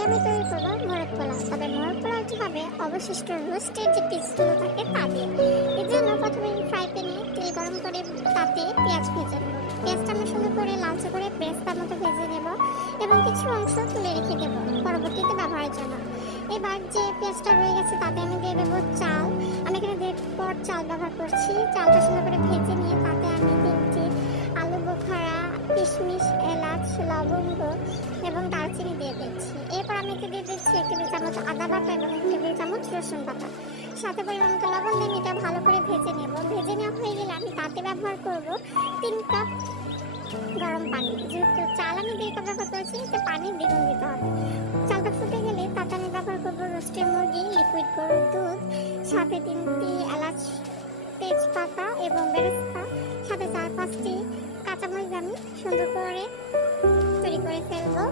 আজকে আমি তৈরি করবো মোরগ পোলাও। তবে মোরগ পোলাওটি হবে অবশিষ্ট রোস্টের যে পিসগুলো থাকে তা দিয়ে। এর জন্য প্রথমে আমি ফ্রাই প্যানে তেল গরম করে তাতে পেঁয়াজ ভেজে নেব। পেঁয়াজটা আমি সুন্দর করে লালচে করে পেস্তার মতো ভেজে নেব এবং কিছু অংশ তুলে রেখে দেব পরবর্তীতে ব্যবহারের জন্য। এবার যে পেঁয়াজটা রয়ে গেছে তাতে আমি দিয়ে দেবো চাল। আমি এখানে 1.5 পট চাল ব্যবহার করছি। চালটা সুন্দর করে ভেজে নিয়ে তাতে আমি দিচ্ছি আলু বোখারা, কিশমিশ, এলাচ, লবঙ্গ এবং দারচিনি দিয়ে দিচ্ছি। এরপর আমি এতে দিয়ে দিচ্ছি 1 টেবিল চামচ আদা বাটা এবং 1 টেবিল চামচ রসুন বাটা। সাথে পরিমাণ মতো লবণ দিয়ে এটা ভালো করে ভেজে নেব। ভেজে নেওয়া হয়ে গেলে আমি তাতে ব্যবহার করব 3 কাপ গরম পানি। যেহেতু চাল আমি 1.5 কাপ ব্যবহার করেছি, এতে পানি দ্বিগুণ দিতে হবে। চালটা ফুটে গেলে তাতে আমি ব্যবহার করবো রোস্টেড মুরগি, লিকুইড গরুর দুধ, সাথে 3টি এলাচ, তেজপাতা এবং বেরেস্তা, সাথে 4-5টি কাঁচামরিচ আমি সুন্দর করে তৈরি করে ফেলবো।